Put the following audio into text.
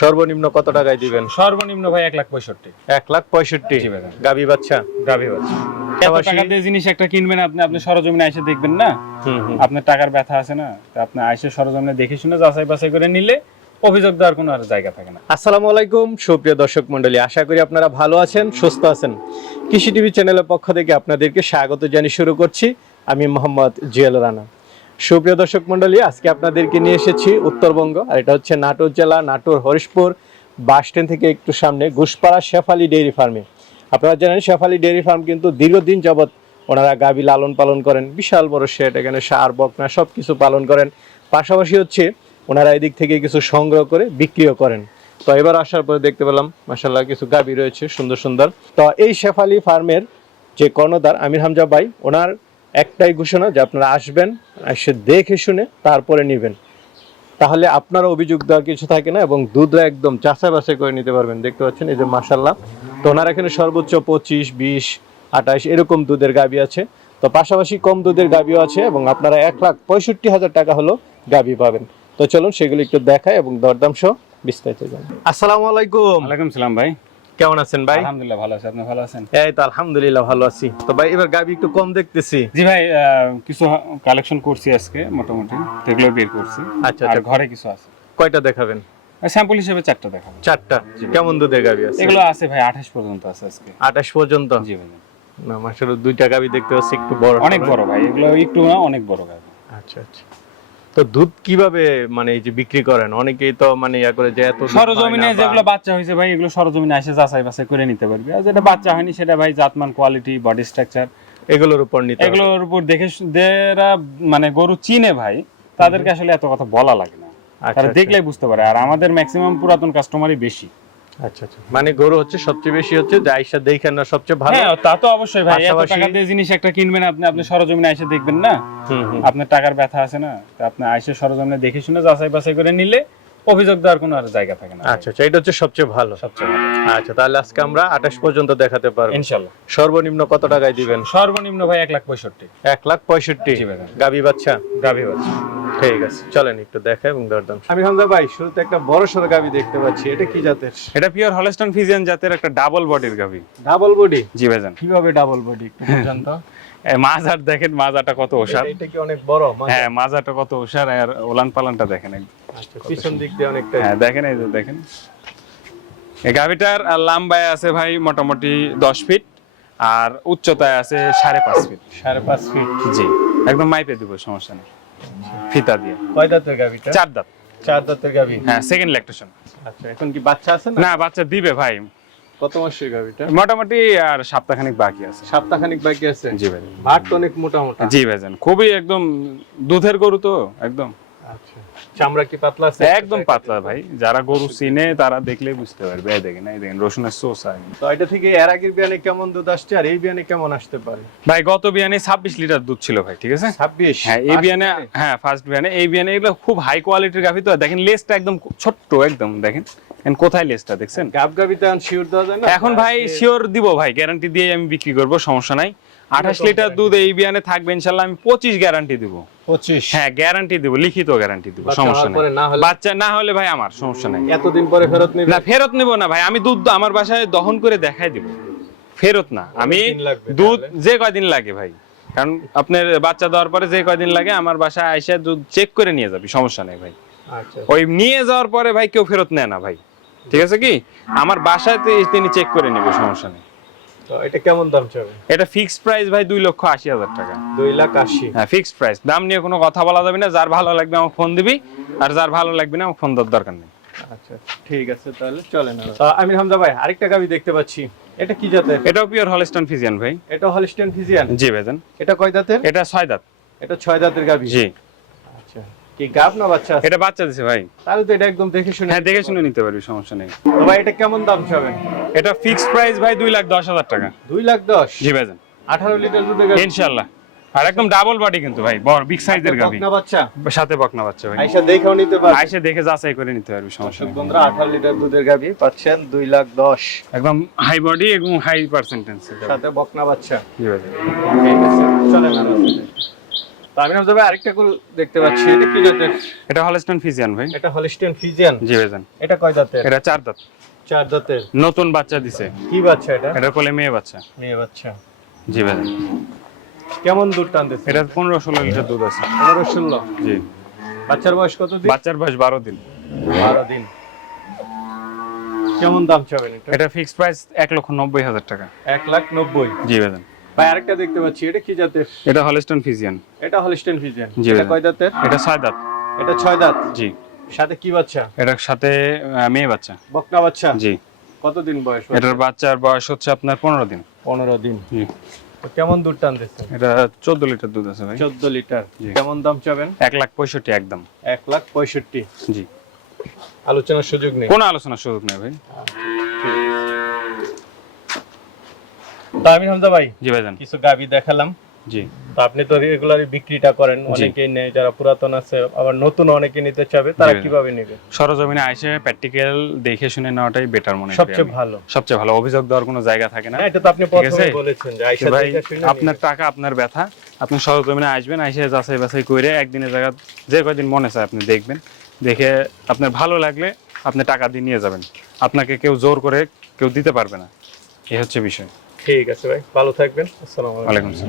সর্বনিম্ন কত টাকায় দিবেন? সর্বনিম্ন ভাই এক লাখ পঁয়ষট্টি। এক লাখ পঁয়ষট্টি? গাবি বাচ্চা? গাভী বাচ্চা। টাকা দিয়ে জিনিস একটা কিনবেন আপনি আপনি সরজমিনে এসে দেখবেন না? আপনার টাকার ব্যথা আছে না? আপনি আইসে সরজমিনে দেখে শুনে যাচাই বাছাই করে নিলে অভিযোগ দেওয়ার কোনো আর জায়গা থাকে না। আসসালামু আলাইকুম সুপ্রিয় দর্শক মন্ডলী আশা করি আপনারা ভালো আছেন সুস্থ আছেন। কৃষি টিভি চ্যানেলের পক্ষ থেকে আপনাদেরকে স্বাগত জানিয়ে শুরু করছি। আমি মোহাম্মদ জিয়াল রানা। সুপ্রিয় দর্শক মন্ডলী আজকে আপনাদেরকে নিয়ে এসেছি উত্তরবঙ্গ, আর এটা হচ্ছে নাটোর জেলা, নাটোর হরিশপুর বাস স্ট্যান্ড থেকে একটু সামনে ঘুষপাড়া শেফালি ডেইরি ফার্মে আপনারা জানেন, শেফালি ডেইরি ফার্ম কিন্তু দীর্ঘদিন যাবৎ ওনারা গাভী লালন পালন করেন। বিশাল বড় শেড, এখানে সার, বকনা সব কিছু পালন করেন। পাশাপাশি হচ্ছে ওনারা এদিক থেকে কিছু সংগ্রহ করে বিক্রিও করেন। তো এবার আসার পরে দেখতে পেলাম মাসাল্লাহ কিছু গাভী রয়েছে, সুন্দর সুন্দর। তো এই শেফালি ফার্মের যে কর্ণধার আমির হামজা ভাই, ওনার একটাই ঘোষণা যে আপনারা আসবেন এসে দেখে শুনে তারপরে নেবেন। তাহলে আপনার অভিযোগ দেওয়ার কিছু থাকে না এবং দুধটা একদম চাষা বাছাই করে নিতে পারবেন দেখতে পাচ্ছেন? এই যে মাসাল্লাহ তো ওনার এখানে সর্বোচ্চ পঁচিশ বিশ আঠাশ এরকম দুধের গাবি আছে। তো পাশাপাশি কম দুধের গাবিও আছে এবং আপনারা এক লাখ পঁয়ষট্টি হাজার টাকা হলো গাবি পাবেন। তো চলুন সেগুলো একটু দেখায় এবং দরদাম সহ বিস্তারিত জানাই। আসসালামু আলাইকুম। ওয়ালাইকুম সালাম ভাই। কেমন আছেন ভাই? আলহামদুলিল্লাহ ভালো আছি। আপনি ভালো আছেন? এই তো আলহামদুলিল্লাহ ভালো আছি। তো ভাই এবার গাবি একটু কম দেখতেছি। জি ভাই কিছু কালেকশন করছি আজকে মোটামুটি। সেগুলো বের করছি। আচ্ছা আর আচ্ছা ঘরে কিছু আছে। কয়টা দেখাবেন? স্যাম্পল হিসেবে চারটা দেখাবো। চারটা। কেমন দুধের গাবি আছে? এগুলো আছে ভাই আঠাশ পর্যন্ত আছে আজকে। আঠাশ পর্যন্ত? জি ভাই। না মাসের দুইটা গাবি দেখতে পাচ্ছি একটু বড় অনেক বড় ভাই এগুলো একটু না অনেক বড় গাভী আচ্ছা আচ্ছা। তো দুধ কীভাবে মানে এই যে বিক্রি করেন? অনেকেই তো মানে ইয়া করে যে এত সরজমিনে যেগুলো বাচ্চা হয়েছে ভাই এগুলো সরজমিনে এসে যাচাই বাছাই করে নিতে পারবে। আর যেটা বাচ্চা হয়নি সেটা ভাই জাতমান কোয়ালিটি বডি স্ট্রাকচার এগুলোর উপর নিতে এগুলোর উপর দেখে যারা মানে গরু চিনে ভাই তাদেরকে আসলে এত কথা বলা লাগে না। আচ্ছা, তারা আচ্ছা। দেখলেই বুঝতে পারে। আর আমাদের ম্যাক্সিমাম পুরাতন কাস্টমারই বেশি। আচ্ছা আচ্ছা। মানে গরু হচ্ছে সবচেয়ে বেশি হচ্ছে যে আইসা দেখেন না সবচেয়ে ভালো। হ্যাঁ তা তো অবশ্যই ভাই। এত টাকা দিয়ে জিনিস একটা কিনবেন আপনি আপনি সরজমিনে দেখবেন না? আপনার টাকার ব্যথা আছে না? তা আপনি আইসে সরজমিনে দেখে শুনে যাচাই বাছাই করে নিলে অভিযোগ দেওয়ার কোনো আর জায়গা থাকে না আচ্ছা আচ্ছা এটা হচ্ছে সবচেয়ে ভালো। সবচেয়ে ভালো। আচ্ছা তাহলে আজকে আমরা আঠাশ পর্যন্ত দেখাতে পারব। ইনশাল্লাহ। সর্বনিম্ন কত টাকায় দিবেন? সর্বনিম্ন ভাই এক লাখ পঁয়ষট্টি। এক লাখ পঁয়ষট্টি। গাবি বাচ্চা? গাভী বাচ্চা। ঠিক আছে চলেন একটু দেখা এবং দরদাম আমি হামজা ভাই শুরুতে একটা বড় গাবি দেখতে পাচ্ছি এটা কি জাতের? এটা পিওর হলস্টন ফিজিয়ান জাতের একটা ডাবল বডির গাভী। ডাবল বডি জি ভাইজান। কীভাবে ডাবল বডি মাজার দেখেন মাজাটা কত ওষার। এটা- কি অনেক বড় হ্যাঁ মাজাটা কত ওষার আর ওলান পালানটা দেখেন আচ্ছা, পিছন দিক দিয়ে অনেকটা হ্যাঁ দেখেন এই যে দেখেন। এই গাভিটার লম্বায় আছে ভাই মোটামুটি দশ ফিট আর উচ্চতায় আছে সাড়ে পাঁচ ফিট সাড়ে পাঁচ ফিট জি একদম মাইপে দিব সমস্যা নেই। ফিতা দিয়ে। কয় দাঁতের গাভিটা চার দাঁত। চার দাঁতের গাভি? হ্যাঁ সেকেন্ড ল্যাকটেশন আচ্ছা এখন কি বাচ্চা আছে না? না বাচ্চা দিবে ভাই। কত মাসের গাভিটা মোটামুটি আর সপ্তাহখানিক বাকি আছে। সপ্তাহখানিক বাকি আছে? জি ভাই। ভাত অনেক মোটা মোটা জি ভাইজান খুবই একদম দুধের গরু তো একদম। চামড়া কি পাতলা আছে? একদম পাতলা ভাই। যারা গরু চিনে তারা দেখলেই বুঝতে পারবে। এই দেখেন এই দেখেন রসুনের সোস তো এটা থেকে এর আগের বিয়ানে কেমন দুধ আসছে? আর এই বিয়ানে কেমন আসতে পারে? ভাই গত বিয়ানে লিটার দুধ ছিল ভাই ঠিক আছে? ছাব্বিশ? হ্যাঁ এই বিয়ানে হ্যাঁ ফার্স্ট বিয়ানে এই বিয়ানে এগুলো খুব হাই কোয়ালিটির গাভি তো দেখেন লেসটা একদম ছোট্ট একদম দেখেন। কোথায় লেসটা দেখছেন? গাব গাবিতে শিওর দেওয়া যায় না। এখন ভাই শিওর দিব ভাই গ্যারান্টি দিয়ে আমি বিক্রি করব সমস্যা নাই। আঠাশ লিটার দুধ এই বিয়ানে থাকবে ইনশাল্লাহ আমি পঁচিশ গ্যারান্টি দিব। পঁচিশ? হ্যাঁ গ্যারান্টি দিব লিখিত গ্যারান্টি দিব বাচ্চা সমস্যা না হলে- বাচ্চা না হলে ভাই আমার সমস্যা নাই। এতদিন পরে ফেরত নিবে? না ফেরত নেব না ভাই আমি দুধ আমার বাসায় দহন করে দেখাই দিব। ফেরত না আমি দুধ যে কয়দিন লাগে ভাই। কারণ আপনার বাচ্চা দেওয়ার পরে যে কয়দিন লাগে আমার বাসায় আইসা দুধ চেক করে নিয়ে যাবি সমস্যা নেই ভাই। আচ্ছা। ওই নিয়ে যাওয়ার পরে ভাই কেউ ফেরত নেয় না ভাই। ঠিক আছে কি? আমার বাসাতে তিনি চেক করে নেবে সমস্যা নেই। এটা কেমন দাম চাবে? এটা ফিক্সড প্রাইস ভাই দুই লক্ষ আশি হাজার টাকা। দুই লাখ আশি। হ্যাঁ ফিক্সড প্রাইস দাম নিয়ে কোনো কথা বলা যাবে না যার ভালো লাগবে আমাকে ফোন দিবি আর যার ভালো লাগবে না আমাকে ফোন দেওয়ার দরকার নেই। আচ্ছা ঠিক আছে তাহলে চলে না আমির হামজা ভাই আরেকটা গাবি দেখতে পাচ্ছি। এটা কি জাতের? এটাও পিওর হলস্টন ফিজিয়ান ভাই। এটা হলিস্টিয়ান ফিজিয়ান জি ভাইজান। এটা কয় দাঁতের? এটা ছয় দাঁত। এটা ছয় দাঁতের গাবি? জি। কি গাব না বাচ্চা এটা বাচ্চা দিছে ভাই। তাহলে তো এটা একদম দেখে শুনে হ্যাঁ দেখে শুনে নিতে পারবি সমস্যা নেই। তো ভাই এটা কেমন দাম চাবেন? এটা ফিক্সড প্রাইস ভাই দুই লাখ দশ হাজার টাকা। দুই লাখ দশ? জি ভাইজান। আঠারো লিটার দুধের ইনশাল্লাহ আর একদম ডাবল বডি কিন্তু ভাই বড় বিগ সাইজের গাভি। বকনা বাচ্চা? সাথে বকনা বাচ্চা ভাই। আইসা দেখেও নিতে পারবে। আইসে দেখে যাচাই করে নিতে পারবি সমস্যা নেই। বন্ধুরা আঠারো লিটার দুধের গাবি পাচ্ছেন দুই লাখ দশ। একদম হাই বডি এবং হাই পার্সেন্টেজ সাথে বকনা বাচ্চা। জি ভাইজান। চলেন আমার সাথে। তো আমি ভাই আরেকটা গরু দেখতে পাচ্ছি। এটা কি জাতের? এটা হলস্টন ফিজিয়ান ভাই। এটা হলিস্টিয়ান ফিজিয়ান জি ভাইজান। এটা কয় দাঁতের এটা চার দাঁত। চার দাঁতের? নতুন বাচ্চা দিছে। কি বাচ্চা এটা? এটা কোলে মেয়ে বাচ্চা। মেয়ে বাচ্চা। জি ভাইজান। কেমন দুধ টানতেছে? এটা পনেরো ষোলো লিটার দুধ আছে। পনেরো ষোলো? জি। বাচ্চার বয়স কত দিন? বাচ্চার বয়স বারো দিন। বারো দিন। কেমন দাম চাবেন এটা? এটা ফিক্সড প্রাইস এক লক্ষ নব্বই হাজার টাকা। এক লাখ নব্বই। জি ভাইজান। ভাই আরেকটা দেখতে পাচ্ছি এটা কি জাতের? এটা হলস্টন ফিজিয়ান এটা হলিস্টিয়ান ফিজিয়ান এটা কয় দাঁতের এটা ছয় দাঁত। এটা ছয় দাঁত? জি। সাথে কি বাচ্চা? এটার সাথে মেয়ে বাচ্চা। বকনা বাচ্চা? জি। কতদিন বয়স এটার বাচ্চার বয়স হচ্ছে আপনার পনেরো দিন। পনেরো দিন। জি। কেমন দুধ টানতেছে এটা চোদ্দ লিটার দুধ আছে ভাই। চোদ্দ লিটার। কেমন দাম চাবেন? এক লাখ পঁয়ষট্টি একদম। এক লাখ পঁয়ষট্টি। জি। আলোচনার সুযোগ নেই। কোনো আলোচনার সুযোগ নেই ভাই। তা আমি হামদা ভাই জি ভাইজান। কিছু গাবি দেখালাম। জি। তো আপনি তো রেগুলারই বিক্রিটা করেন অনেকেই নেয় যারা পুরাতন আছে আবার নতুন অনেকে নিতে চাবে তারা কীভাবে নেবে? সরজমিনে আইসে প্র্যাকটিক্যাল দেখে শুনে নেওয়াটাই বেটার মনে করি সবচেয়ে ভালো। সবচেয়ে ভালো। অভিযোগ দেওয়ার কোনো জায়গা থাকে না। এটা তো আপনি প্রথমে বলেছেন যে যে আইসা দেখে শুনে আপনার টাকা আপনার ব্যথা আপনি সরজমিনে আসবেন আইসে যাচাই বাছাই করে একদিনের জায়গা যে কয়দিন মনে চায় আপনি দেখবেন। দেখে আপনার ভালো লাগলে আপনি টাকা দিয়ে নিয়ে যাবেন। আপনাকে কেউ জোর করে কেউ দিতে পারবে না। এই হচ্ছে বিষয়। ঠিক আছে ভাই ভালো থাকবেন আসসালামু আলাইকুম। ওয়ালাইকুম আসসালাম।